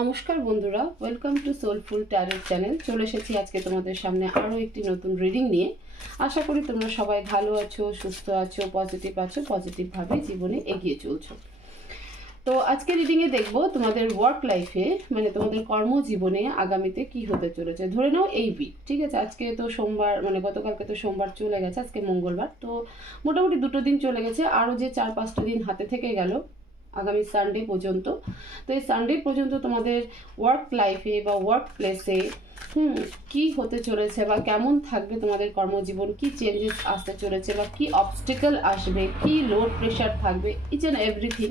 নমস্কার বন্ধুরা, welcome to soulful taro channel. চলে এসেছি আজকে তোমাদের সামনে আরও একটি নতুন রিডিং নিয়ে। আশা করি তোমরা সবাই ভালো আছো, সুস্থ আছো, পজিটিভভাবে জীবনে এগিয়ে চলছো। তো আজকে রিডিংয়ে দেখবো তোমাদের ওয়ার্ক লাইফে, মানে তোমাদের কর্মজীবনে আগামীতে কি হতে চলেছে। ধরে নাও এই উইক, ঠিক আছে, আজকে তো সোমবার, মানে গতকালকে তো সোমবার চলে গেছে, আজকে মঙ্গলবার, তো মোটামুটি 2 দিন চলে গেছে। আরও যে 4-5টা দিন হাতে থেকে গেল আগামী সানডে পর্যন্ত। তো এই সানডে পর্যন্ত তোমাদের ওয়ার্ক লাইফে বা ওয়ার্ক প্লেসে কি হতে চলেছে বা কেমন থাকবে তোমাদের কর্মজীবন, কি চেঞ্জেস আসতে চলেছে বা কি অবস্টেকল আসবে, কি লোড প্রেশার থাকবে, ইচ অ্যান্ড এভরিথিং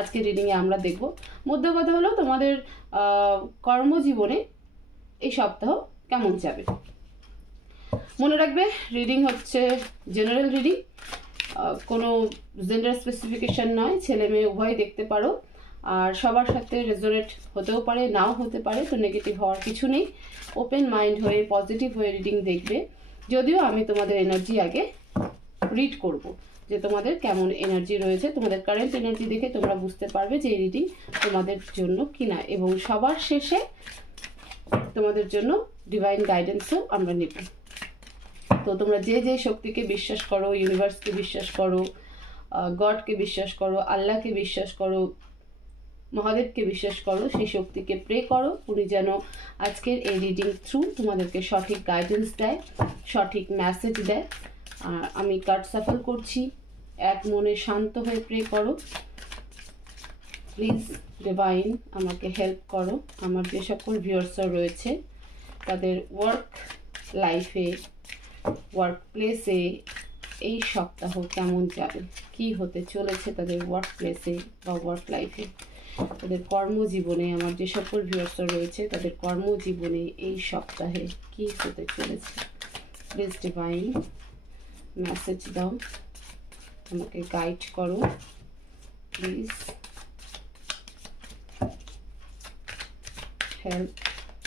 আজকে রিডিংয়ে আমরা দেখব। মধ্য কথা হলো তোমাদের কর্মজীবনে এই সপ্তাহ কেমন যাবে। মনে রাখবে রিডিং হচ্ছে জেনারেল রিডিং, কোনো জেন্ডার স্পেসিফিকেশন নয়, ছেলে মেয়ে উভয় দেখতে পারো, আর সবার সাথে রেজোনেট হতেও পারে, নাও হতে পারে, তো নেগেটিভ হওয়ার কিছু নেই। ওপেন মাইন্ড হয়ে পজিটিভ হয়ে রিডিং দেখবে। যদিও আমি তোমাদের এনার্জি আগে রিড করব, যে তোমাদের কেমন এনার্জি রয়েছে, তোমাদের কারেন্ট এনার্জি দেখে তোমরা বুঝতে পারবে যে এই রিডিং তোমাদের জন্য কিনা, এবং সবার শেষে তোমাদের জন্য ডিভাইন গাইডেন্সও আমরা নেব। তো তোমরা যে যে শক্তিকে বিশ্বাস করো, ইউনিভার্সকে বিশ্বাস করো, গডকে বিশ্বাস করো, আল্লাহকে বিশ্বাস করো, মহাদেবকে বিশ্বাস করো, সেই শক্তিকে প্রে করো, উনি যেন আজকের এই রিডিং থ্রু তোমাদেরকে সঠিক গাইডেন্স দেয়, সঠিক মেসেজ দেয়। আর আমি কার্ড সাফল করছি, এক মনে শান্ত হয়ে প্রে করো। প্লিজ ডিভাইন আমাকে হেল্প করো। আমার যে সকল ভিউয়ার্সরা রয়েছে তাদের ওয়ার্ক লাইফে, ওয়ার্ক প্লেসে এই সপ্তাহ কেমন যাবে, কি হতে চলেছে তাদের ওয়ার্ক প্লেসে বা ওয়ার্ক লাইফে, তাদের কর্মজীবনে, আমার যে সকল ভিউয়ার্সরা রয়েছে তাদের কর্মজীবনে এই সপ্তাহে কি হতে চলেছে। প্লিজ ডিভাইন মেসেজ দাও, আমাকে গাইড করো please, help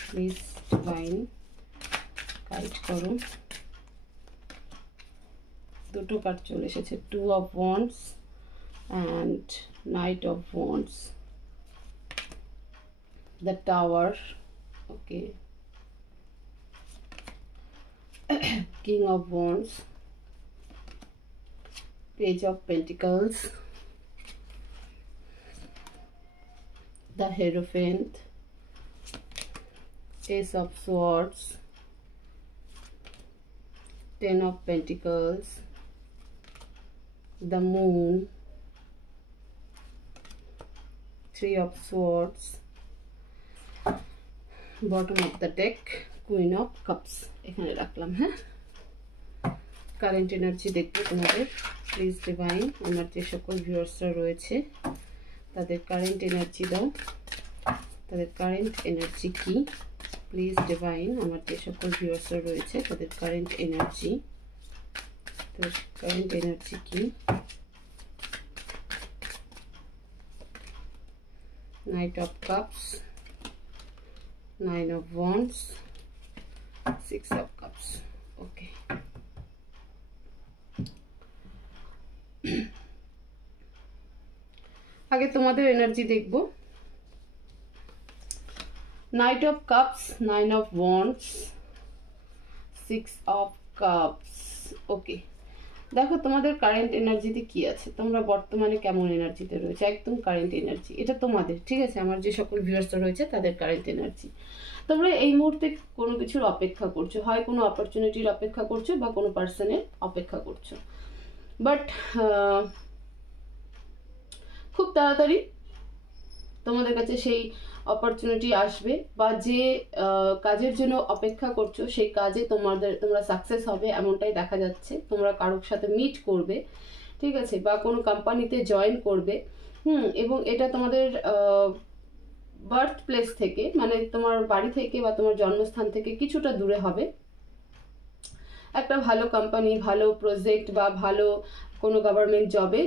please divine guide করো। দুটো কার্ড চলে এসেছে, 2 of Wands and Knight of Wands, the Tower, okay, King of Wands, Page of Pentacles, the Hierophant, Ace of Swords, 10 of Pentacles, the Moon, 3 of Swords, bottom of the deck, Queen of Cups। এখানে রাখলাম। হ্যাঁ, current energy দেখবো তোমাদের। Please divine আমার যে সকল ভিউয়ার্সরা রয়েছে তাদের কারেন্ট এনার্জি দাও, তাদের কারেন্ট এনার্জি কি। প্লিজ ডিভাইন আমার যে সকল ভিউয়ার্সরা রয়েছে তাদের কারেন্ট এনার্জি, তাদের কারেন্ট এনার্জি কি। Knight of Cups, 9 of Wands, 6 of Cups, okay. আগে তোমাদের এনার্জি দেখবো। Knight of Cups, 9 of Wands, 6 of Cups, ওকে। দেখো তোমাদের কারেন্ট এনার্জিতে কি আছে, তোমরা বর্তমানে কেমন এনার্জিতে রয়েছে, একদম কারেন্ট এনার্জি এটা তোমাদের, ঠিক আছে। আমার যে সকল ভিউয়ার্সরা রয়েছে তাদের কারেন্ট এনার্জি। তোমরা এই মুহূর্তে কোনো কিছুর অপেক্ষা করছো, হয় কোনো অপরচুনিটির অপেক্ষা করছো বা কোনো পার্সনের অপেক্ষা করছো, বাট খুব তাড়াতাড়ি তোমাদের কাছে সেই অপরচুনিটি আসবে, বা যে কাজের জন্য অপেক্ষা করছো সেই কাজে তোমরা সাকসেস হবে এমনটাই দেখা যাচ্ছে। তোমরা কারোর সাথে মিট করবে, ঠিক আছে, বা কোনো কোম্পানিতে জয়েন করবে। এবং এটা তোমাদের বার্থ প্লেস থেকে, মানে তোমার বাড়ি থেকে বা তোমার জন্মস্থান থেকে কিছুটা দূরে হবে। একটা ভালো কোম্পানি, ভালো প্রজেক্ট বা ভালো কোনো গভর্নমেন্ট জবে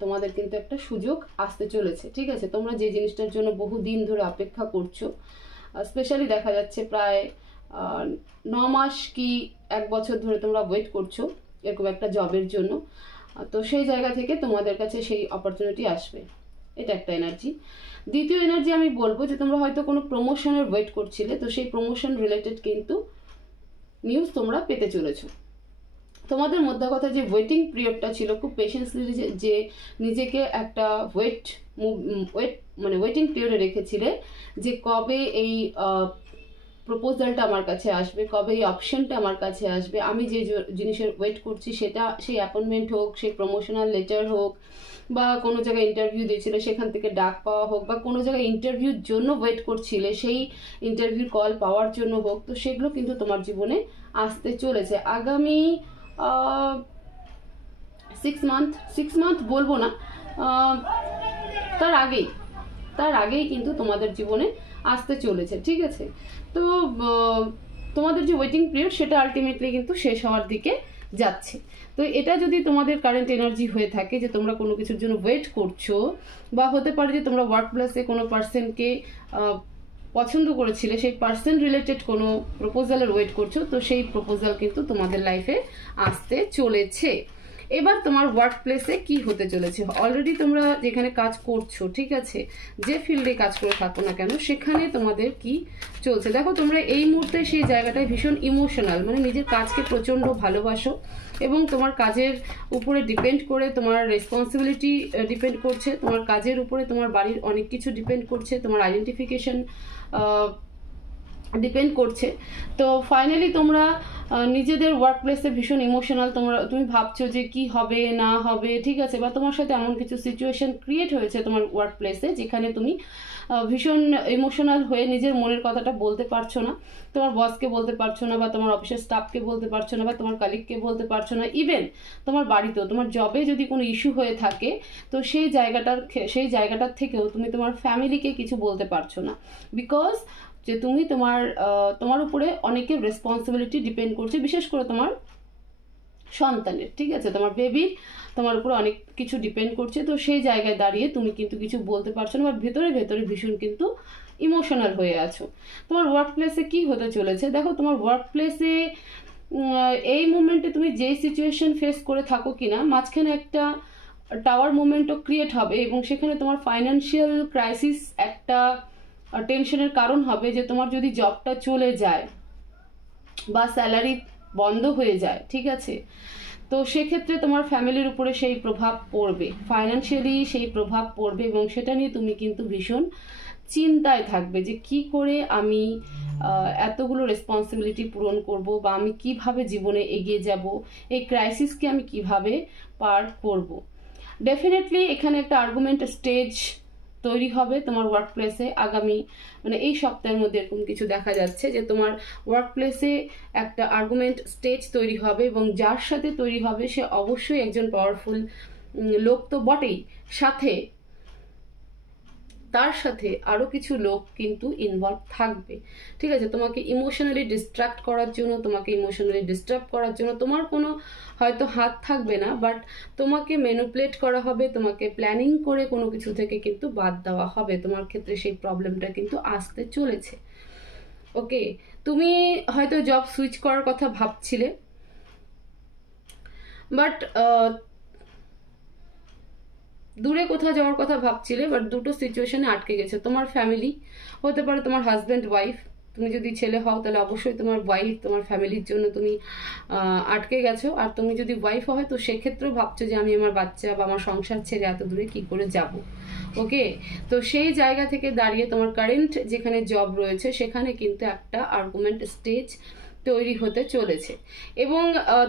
তোমাদের কিন্তু একটা সুযোগ আসতে চলেছে, ঠিক আছে। তোমরা যে জিনিসটার জন্য বহু দিন ধরে অপেক্ষা করছো, স্পেশালি দেখা যাচ্ছে প্রায় 9 মাস কি 1 বছর ধরে তোমরা ওয়েট করছো এরকম একটা জবের জন্য, তো সেই জায়গা থেকে তোমাদের কাছে সেই অপরচুনিটি আসবে, এটা একটা এনার্জি। দ্বিতীয় এনার্জি আমি বলবো যে তোমরা হয়তো কোনো প্রমোশনের ওয়েট করছিলে, তো সেই প্রমোশন রিলেটেড কিন্তু নিউজ তোমরা পেতে চলেছো। তোমাদের মধ্যে কথা যে ওয়েটিং পিরিয়ডটা ছিল, খুব পেশেন্সলি যে নিজেকে একটা ওয়েটিং পিরিয়ডে রেখেছিলে যে কবে এই প্রপোজালটা আমার কাছে আসবে, কবে এই অপশনটা আমার কাছে আসবে, আমি যে জিনিসের ওয়েট করছি সেটা, সেই অ্যাপয়েন্টমেন্ট হোক, সেই প্রমোশনাল লেটার হোক, বা কোনো জায়গায় ইন্টারভিউ দিয়েছিলে সেখান থেকে ডাক পাওয়া হোক, বা কোনো জায়গায় ইন্টারভিউর জন্য ওয়েট করছিলে সেই ইন্টারভিউ কল পাওয়ার জন্য হোক, তো সেগুলো কিন্তু তোমার জীবনে আসতে চলেছে আগামী 6 মান্থ বলবো না, তার আগেই কিন্তু তোমাদের জীবনে আসতে চলেছে, ঠিক আছে। তো তোমাদের যে ওয়েটিং পিরিয়ড সেটা আলটিমেটলি কিন্তু শেষ হওয়ার দিকে যাচ্ছে। তো এটা যদি তোমাদের কারেন্ট এনার্জি হয়ে থাকে যে তোমরা কোনো কিছুর জন্য ওয়েট করছো, বা হতে পারে যে তোমরা ওয়ার্ক প্লেসে কোনো পার্সনকে পছন্দ করেছিলে, সেই পার্সন রিলেটেড কোনো প্রপোজালের ওয়েট করছো, তো সেই প্রপোজাল কিন্তু তোমাদের লাইফে আসতে চলেছে। এবার তোমার ওয়ার্ক প্লেসে কি হতে চলেছে, অলরেডি তোমরা যেখানে কাজ করছো, ঠিক আছে, যে ফিল্ডে কাজ করে থাকো না কেন, সেখানে তোমাদের কি চলছে। দেখো তোমরা এই মুহূর্তে সেই জায়গাটায় ভীষণ ইমোশনাল, মানে নিজের কাজকে প্রচণ্ড ভালোবাসো এবং তোমার কাজের উপরে ডিপেন্ড করে তোমার রেসপন্সিবিলিটি ডিপেন্ড করছে, তোমার কাজের উপরে তোমার বাড়ির অনেক কিছু ডিপেন্ড করছে, তোমার আইডেন্টিফিকেশন ডিপেন্ড করছে। তো ফাইনালি তোমরা নিজেদের ওয়ার্ক প্লেসে ভীষণ ইমোশনাল, তুমি ভাবছো যে কি হবে না হবে, ঠিক আছে, বা তোমার সাথে এমন কিছু সিচুয়েশন ক্রিয়েট হয়েছে তোমার ওয়ার্ক প্লেসে যেখানে তুমি ভীষণ ইমোশনাল হয়ে নিজের মনের কথাটা বলতে পারছো না, তোমার বসকে বলতে পারছো না, বা তোমার অফিসের স্টাফকে বলতে পারছো না, বা তোমার কালিগকে বলতে পারছো না, ইভেন তোমার বাড়িতেও তোমার জবে যদি কোনো ইস্যু হয়ে থাকে, তো সেই জায়গাটার থেকেও তুমি তোমার ফ্যামিলিকে কিছু বলতে পারছো না, বিকজ যে তুমি তোমার উপরে অনেকের রেসপন্সিবিলিটি ডিপেন্ড করছে, বিশেষ করে তোমার সন্তানের, ঠিক আছে, তোমার বেবির তোমার উপরে অনেক কিছু ডিপেন্ড করছে। তো সেই জায়গায় দাঁড়িয়ে তুমি কিন্তু কিছু বলতে পারছো না, বা ভেতরে ভীষণ কিন্তু ইমোশনাল হয়ে আছো। তোমার ওয়ার্ক প্লেসে কি হতে চলেছে, দেখো তোমার ওয়ার্ক প্লেসে এই মুভমেন্টে তুমি যেই সিচুয়েশন ফেস করে থাকো কিনা, মাঝখানে একটা টাওয়ার মুভমেন্টও ক্রিয়েট হবে, এবং সেখানে তোমার ফাইন্যান্সিয়াল ক্রাইসিস একটা টেনশনের কারণ হবে, যে তোমার যদি জবটা চলে যায় বা স্যালারি বন্ধ হয়ে যায়, ঠিক আছে, তো সেক্ষেত্রে তোমার ফ্যামিলির উপরে সেই প্রভাব পড়বে, ফাইন্যান্সিয়ালি সেই প্রভাব পড়বে, এবং সেটা নিয়ে তুমি কিন্তু ভীষণ চিন্তায় থাকবে যে কি করে আমি এতগুলো রেসপন্সিবিলিটি পূরণ করব, বা আমি কিভাবে জীবনে এগিয়ে যাব, এই ক্রাইসিসকে আমি কিভাবে পার করব। ডেফিনেটলি এখানে একটা আর্গুমেন্ট স্টেজ তৈরি হবে তোমার ওয়ার্ক প্লেসে আগামী, মানে এই সপ্তাহের মধ্যে এরকম কিছু দেখা যাচ্ছে যে তোমার ওয়ার্ক প্লেসে একটা আর্গুমেন্ট স্টেজ তৈরি হবে, এবং যার সাথে তৈরি হবে সে অবশ্যই একজন পাওয়ারফুল লোক তো বটেই, তার সাথে আরও কিছু লোক কিন্তু ইনভলভ থাকবে, ঠিক আছে, তোমাকে ইমোশনালি ডিস্ট্র্যাক্ট করার জন্য, তোমাকে ইমোশনালি ডিস্টার্ব করার জন্য তোমার কোনো হয়তো হাত থাকবে না, বাট তোমাকে ম্যানিপুলেট করা হবে, তোমাকে প্ল্যানিং করে কোনো কিছু থেকে কিন্তু বাদ দেওয়া হবে, তোমার ক্ষেত্রে সেই প্রবলেমটা কিন্তু আসতে চলেছে। ওকে, তুমি হয়তো জব সুইচ করার কথা ভাবছিলে, বাট দূরে কোথাও যাওয়ার কথা ভাবছিলে, বাট দুটো সিচুয়েশনে আটকে গেছে। তোমার ফ্যামিলি হতে পারে, তোমার হাজব্যান্ড ওয়াইফ, তুমি যদি ছেলে হও তাহলে অবশ্যই তোমার ওয়াইফ, তোমার ফ্যামিলির জন্য তুমি আটকে গেছো, আর তুমি যদি ওয়াইফ হয় তো সেক্ষেত্রেও ভাবছো যে আমি আমার বাচ্চা বা আমার সংসার ছেড়ে এত দূরে কি করে যাব। ওকে, তো সেই জায়গা থেকে দাঁড়িয়ে তোমার কারেন্ট যেখানে জব রয়েছে সেখানে কিন্তু একটা আর্গুমেন্ট স্টেজ তৈরি হতে চলেছে, এবং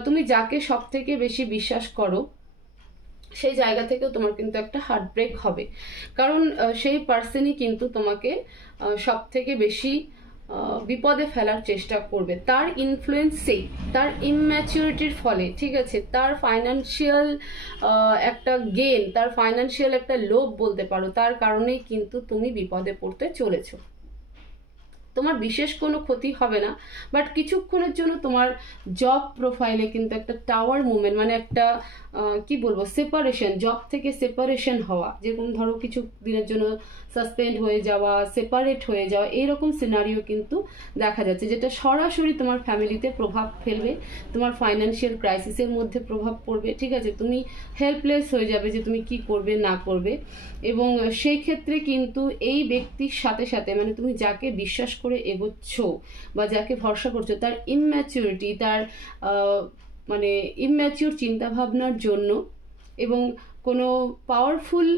তুমি যাকে সব থেকে বেশি বিশ্বাস করো সেই জায়গা থেকেও তোমার কিন্তু একটা হার্ট ব্রেক হবে, কারণ সেই পার্সনই কিন্তু তোমাকে সব থেকে বেশি বিপদে ফেলার চেষ্টা করবে, তার ইনফ্লুয়েন্সেই, তার ইম্যাচুরিটির ফলে, ঠিক আছে, তার ফাইন্যান্সিয়াল একটা গেন, তার ফাইন্যান্সিয়াল একটা লোভ বলতে পারো, তার কারণেই কিন্তু তুমি বিপদে পড়তে চলেছো। তোমার বিশেষ কোনো ক্ষতি হবে না, বাট কিছুক্ষণের জন্য তোমার জব প্রোফাইলে কিন্তু একটা টাওয়ার মুভমেন্ট, মানে একটা কি বলবো, সেপারেশন, জব থেকে সেপারেশন হওয়া, যেরকম ধরো কিছু দিনের জন্য সাসপেন্ড হয়ে যাওয়া, সেপারেট হয়ে যাওয়া, এইরকম সিনারিও কিন্তু দেখা যাচ্ছে, যেটা সরাসরি তোমার ফ্যামিলিতে প্রভাব ফেলবে, তোমার ফাইন্যান্সিয়াল ক্রাইসিসের মধ্যে প্রভাব পড়বে। ঠিক আছে, তুমি হেল্পলেস হয়ে যাবে যে তুমি কি করবে না করবে। এবং সেই ক্ষেত্রে কিন্তু এই ব্যক্তির সাথে সাথে, মানে তুমি যাকে বিশ্বাস করে এগোচ্ছ বা যাকে ভরসা করছো, তার ইম্যাচিউরিটি, তার মানে ইম্যাচিউর চিন্তাভাবনার জন্য এবং কোনো পাওয়ারফুল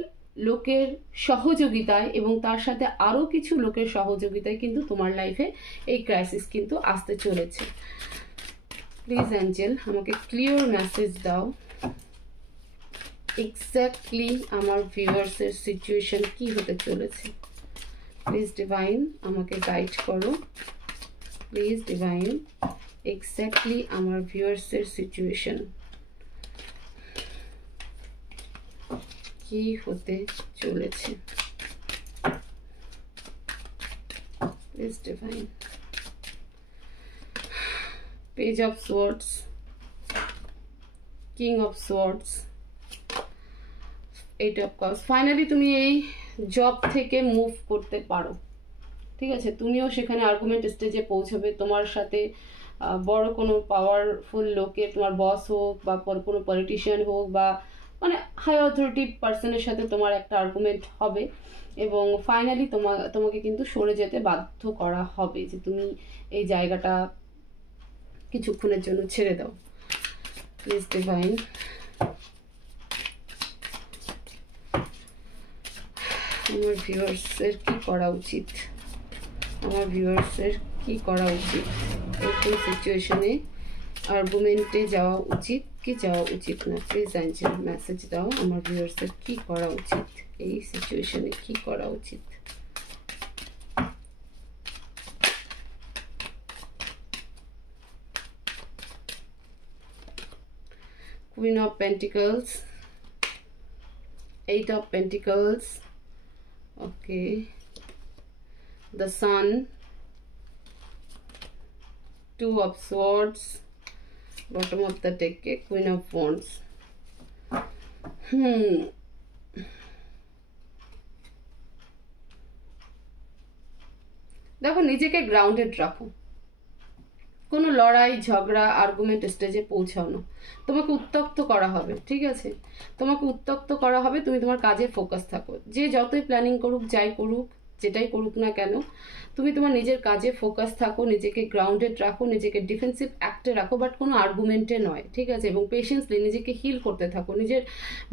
লোকের সহযোগিতায় এবং তার সাথে আরও কিছু লোকের সহযোগিতায় কিন্তু তোমার লাইফে এই ক্রাইসিস কিন্তু আসতে চলেছে। প্লিজ অ্যাঞ্জেল আমাকে ক্লিয়ার মেসেজ দাও, এক্স্যাক্টলি আমার ভিউয়ার্সের সিচুয়েশন কি হতে চলেছে। প্লিজ ডিভাইন আমাকে গাইড করো, প্লিজ ডিভাইন এক্স্যাক্টলি আমার ভিউয়ার্সের সিচুয়েশন কি হতে চলেছে। Please divine. Page of swords, king of swords, eight of cups. Finally তুমি এই জব থেকে মুভ করতে পারো। ঠিক আছে, তুমিও সেখানে আর্গুমেন্ট স্টেজে পৌঁছবে। তোমার সাথে বড় কোনো পাওয়ারফুল লোকে, তোমার বস হোক বা কোনো পলিটিশিয়ান হোক বা মানে হাই অথরিটি পার্সনের সাথে তোমার একটা আর্গুমেন্ট হবে এবং ফাইনালি তোমাকে কিন্তু সরে যেতে বাধ্য করা হবে, যে তুমি এই জায়গাটা কিছুক্ষণের জন্য ছেড়ে দাও। প্লিজ ডিভাইন আমার ভিউয়ার্সের কি করা উচিত, আমার ভিউয়ার্সের কি করা উচিত, এরকম সিচুয়েশনে আর্গুমেন্টে যাওয়া উচিত কি যাওয়া উচিত না। প্লিজ অ্যাঞ্জেল মেসেজ দাও, আমার ভিউয়ার্সের কি করা উচিত, এই সিচুয়েশনে কি করা উচিত। Queen of Pentacles, Eight of Pentacles, okay, the Sun, Two of Swords, bottom of the deck, Queen of Wands. দেখো, নিজেকে গ্রাউন্ডেড রাখো, কোনো লড়াই ঝগড়া আর্গুমেন্ট স্টেজে পৌঁছাও না। তোমাকে উত্তক্ত করা হবে, ঠিক আছে, তোমাকে উত্তক্ত করা হবে। তুমি তোমার কাজে ফোকাস থাকো, যে যতই প্ল্যানিং করুক, যাই করুক, যেটাই করুক না কেন, তুমি তোমার নিজের কাজে ফোকাস থাকো, নিজেকে গ্রাউন্ডেড রাখো, নিজেকে ডিফেন্সিভ অ্যাক্টে রাখো, বাট কোনো আর্গুমেন্টে নয়। ঠিক আছে, এবং পেশেন্সলি নিজেকে হিল করতে থাকো, নিজের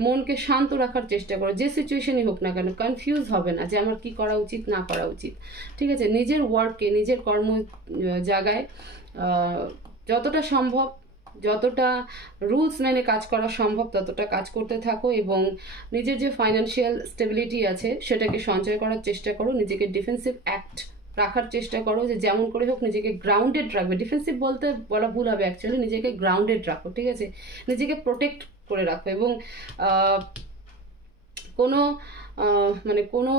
মনকে শান্ত রাখার চেষ্টা করো, যে সিচুয়েশনই হোক না কেন। কনফিউজ হবে না যে আমার কি করা উচিত না করা উচিত। ঠিক আছে, নিজের ওয়ার্ককে, নিজের কর্ম জায়গায় যতটা সম্ভব, যতটা রুলস মেনে কাজ করা সম্ভব ততটা কাজ করতে থাকো এবং নিজের যে ফাইন্যান্সিয়াল স্টেবিলিটি আছে সেটাকে সঞ্চয় করার চেষ্টা করো। নিজেকে ডিফেন্সিভ অ্যাক্ট রাখার চেষ্টা করো, যে যেমন করে হোক নিজেকে গ্রাউন্ডেড রাখবে। ডিফেন্সিভ বলতে বলা ভুল হবে, অ্যাকচুয়ালি নিজেকে গ্রাউন্ডেড রাখো। ঠিক আছে, নিজেকে প্রোটেক্ট করে রাখো এবং কোনো মানে কোনো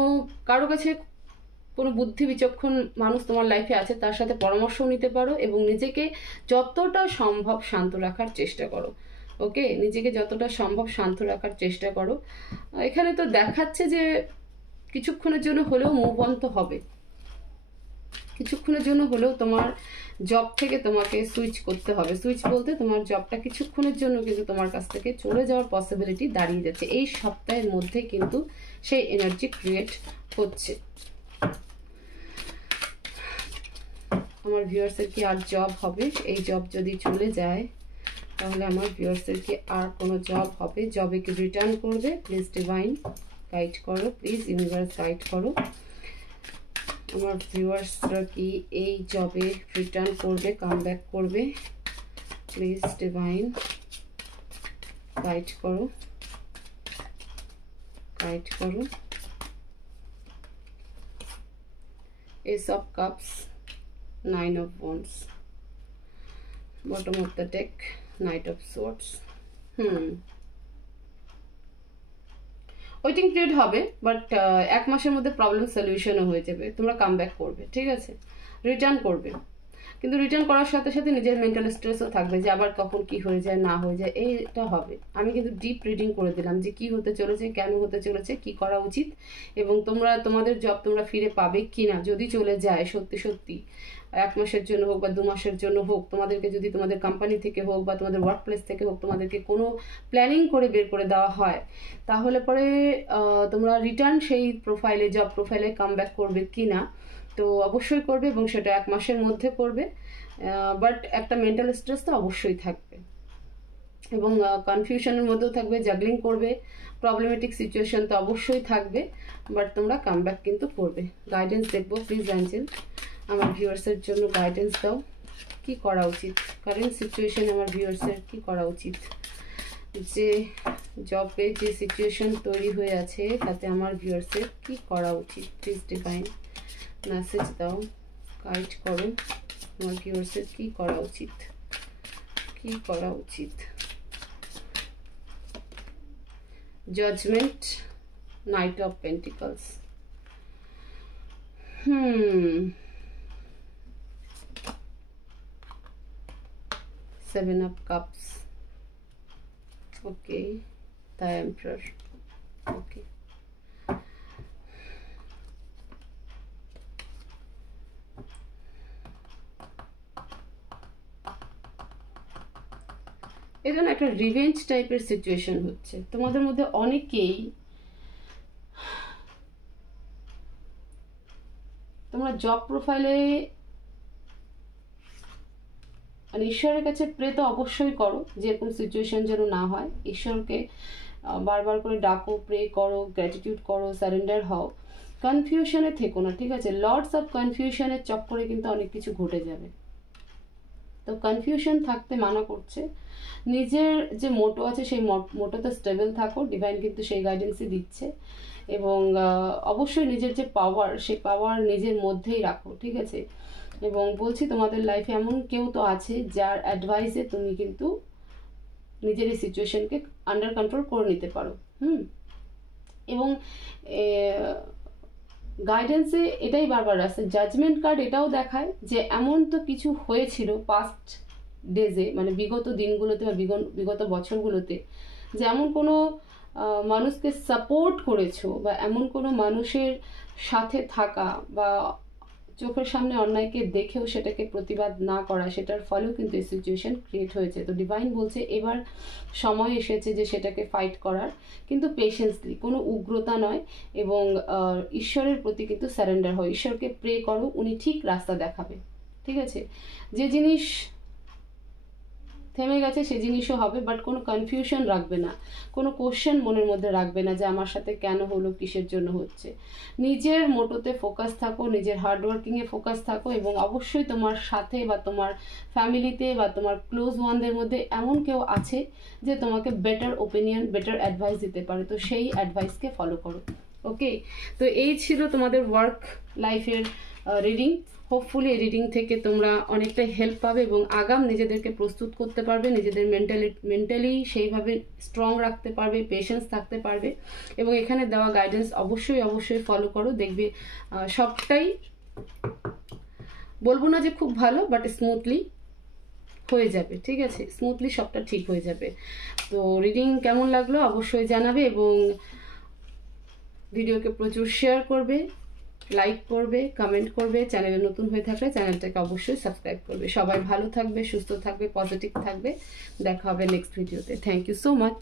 কারো কাছে কোনো বুদ্ধি বিচক্ষণ মানুষ তোমার লাইফে আছে, তার সাথে পরামর্শ নিতে পারো এবং নিজেকে যতটা সম্ভব শান্ত রাখার চেষ্টা করো। ওকে, নিজেকে যতটা সম্ভব শান্ত রাখার চেষ্টা করো। এখানে তো দেখাচ্ছে যে কিছুক্ষণের জন্য হলেও মুভ অন তো হবে, কিছুক্ষণের জন্য হলেও তোমার জব থেকে তোমাকে সুইচ করতে হবে। সুইচ বলতে তোমার জবটা কিছুক্ষণের জন্য কিন্তু তোমার কাছ থেকে চলে যাওয়ার পসিবিলিটি দাঁড়িয়ে যাচ্ছে। এই সপ্তাহের মধ্যে কিন্তু সেই এনার্জি ক্রিয়েট হচ্ছে। আমার ভিউয়ার্সের কি আর জব হবে? এই জব যদি চলে যায় তাহলে আমার ভিউয়ার্সের কি আর কোনো জব হবে? জবে কি রিটার্ন করবে? প্লিজ ডিভাইন গাইড করো, প্লিজ ইউনিভার্স গাইড করো। আমার ভিউয়ার্সরা কি এই জবে রিটার্ন করবে, কাম ব্যাক করবে? প্লিজ ডিভাইন গাইড করো, গাইড করো। S of cups, Nine of Wands, bottom of the deck, Knight of Swords. Waiting period হবে, বাট এক মাসের মধ্যে প্রবলেম সলিউশনও হয়ে যাবে, তোমরা কাম ব্যাক করবে। ঠিক আছে, রিটার্ন করবে। কিন্তু রিটার্ন করার সাথে সাথে নিজের মেন্টাল স্ট্রেসও থাকবে যে আবার কখন কি হয়ে যায় না হয়ে যায়, এইটা হবে। আমি কিন্তু ডিপ রিডিং করে দিলাম যে কি হতে চলেছে, কেন হতে চলেছে, কি করা উচিত, এবং তোমাদের জব তোমরা ফিরে পাবে কি না। যদি চলে যায় সত্যি সত্যি 1 মাসের জন্য হোক বা 2 মাসের জন্য হোক, তোমাদেরকে যদি তোমাদের কোম্পানি থেকে হোক বা তোমাদের ওয়ার্ক প্লেস থেকে হোক তোমাদেরকে কোনো প্ল্যানিং করে বের করে দেওয়া হয়, তাহলে পরে তোমরা রিটার্ন সেই প্রোফাইলে, জব প্রোফাইলে কাম ব্যাক করবে কি না। তো অবশ্যই করবে, এবং সেটা 1 মাসের মধ্যে করবে। বাট একটা মেন্টাল স্ট্রেস তো অবশ্যই থাকবে, এবং কনফিউশনের মধ্যেও থাকবে, জাগলিং করবে, প্রবলেমেটিক সিচুয়েশন তো অবশ্যই থাকবে, বাট তোমরা কাম ব্যাক কিন্তু করবে। গাইডেন্স দেখবো প্লিজ অ্যাঞ্জেল, আমার ভিউয়ার্সের জন্য গাইডেন্স দাও, কি করা উচিত কারেন্ট সিচুয়েশনে আমার ভিউয়ার্সের কি করা উচিত, যে জবে যে সিচুয়েশন তৈরি হয়ে আছে তাতে আমার ভিউয়ার্সের কি করা উচিত। প্লিজ ডিভাইন মেসেজ দাও, গাইড করো, আমার ভিউয়ার্সের কি করা উচিত, কি করা উচিত। Judgment, night of pentacles, 7 of cups, okay, the emperor, okay, এখানে একটা রিভেঞ্জ টাইপের সিচুয়েশন হচ্ছে তোমাদের মধ্যে অনেকেই। তোমরা জব প্রোফাইলে মানে ঈশ্বরের কাছে প্রে তো অবশ্যই করো যে এরকম সিচুয়েশন যেন না হয়। ঈশ্বরকে বারবার করে ডাকো, প্রে করো, গ্র্যাটিটিউড করো, সারেন্ডার হও, কনফিউশনে থেকো না, ঠিক আছে? লর্ডস অফ কনফিউশনের চক্করে কিন্তু অনেক কিছু ঘটে যাবে, তো কনফিউশন থাকতে মানা করছে। নিজের যে মোটো আছে সেই মোটোতে স্টেবল থাকো, ডিভাইন কিন্তু সেই গাইডেন্সই দিচ্ছে। এবং অবশ্যই নিজের যে পাওয়ার, সেই পাওয়ার নিজের মধ্যেই রাখো, ঠিক আছে? এবং বলছি তোমাদের লাইফে এমন কেউ তো আছে যার অ্যাডভাইসে তুমি কিন্তু নিজের এই সিচুয়েশনকে আন্ডার কন্ট্রোল করে নিতে পারো। এবং গাইডেন্সে এটাই বারবার আসছে, জাজমেন্ট কার্ড এটাও দেখায় যে এমন তো কিছু হয়েছিল পাস্ট ডেজে, মানে বিগত দিনগুলোতে বা বিগত বছরগুলোতে, যে এমন কোনো মানুষকে সাপোর্ট করেছো বা এমন কোনো মানুষের সাথে থাকা বা চোখের সামনে অন্যায়কে দেখেও সেটাকে প্রতিবাদ না করা, সেটার ফলেও কিন্তু এই সিচুয়েশন ক্রিয়েট হয়েছে। তো ডিভাইন বলছে এবার সময় এসেছে যে সেটাকে ফাইট করার, কিন্তু পেশেন্সলি, কোনো উগ্রতা নয়, এবং ঈশ্বরের প্রতি কিন্তু সারেন্ডার হয়। ঈশ্বরকে প্রে করো, উনি ঠিক রাস্তা দেখাবে, ঠিক আছে? যে জিনিস থেমে গেছে সে জিনিসও হবে, বাট কোনো কনফিউশন রাখবে না, কোনো কোশ্চেন মনের মধ্যে রাখবে না যে আমার সাথে কেন হলো, কিসের জন্য হচ্ছে। নিজের মোটোতে ফোকাস থাকো, নিজের হার্ডওয়ার্কিংয়ে ফোকাস থাকো, এবং অবশ্যই তোমার সাথে বা তোমার ফ্যামিলিতে বা তোমার ক্লোজ ওয়ানদের মধ্যে এমন কেউ আছে যে তোমাকে বেটার ওপিনিয়ন, বেটার অ্যাডভাইস দিতে পারে, তো সেই অ্যাডভাইসকে ফলো করো। ওকে, তো এই ছিল তোমাদের ওয়ার্ক লাইফের রিডিং। হোপফুলি এই রিডিং থেকে তোমরা অনেকটাই হেল্প পাবে এবং আগাম নিজেদেরকে প্রস্তুত করতে পারবে, নিজেদের মেন্টালি সেইভাবে স্ট্রং রাখতে পারবে, পেশেন্স থাকতে পারবে, এবং এখানে দেওয়া গাইডেন্স অবশ্যই ফলো করো। দেখবে সবটাই, বলবো না যে খুব ভালো, বাট স্মুথলি হয়ে যাবে, ঠিক আছে? স্মুথলি সবটা ঠিক হয়ে যাবে। তো রিডিং কেমন লাগলো অবশ্যই জানাবে, এবং ভিডিওকে প্রচুর শেয়ার করবে, লাইক করবে, কমেন্ট করবে, চ্যানেলে নতুন হয়ে থাকলে চ্যানেলটাকে অবশ্যই সাবস্ক্রাইব করবে। সবাই ভালো থাকবে, সুস্থ থাকবে, পজিটিভ থাকবে। দেখা হবে নেক্সট ভিডিওতে। Thank you so much.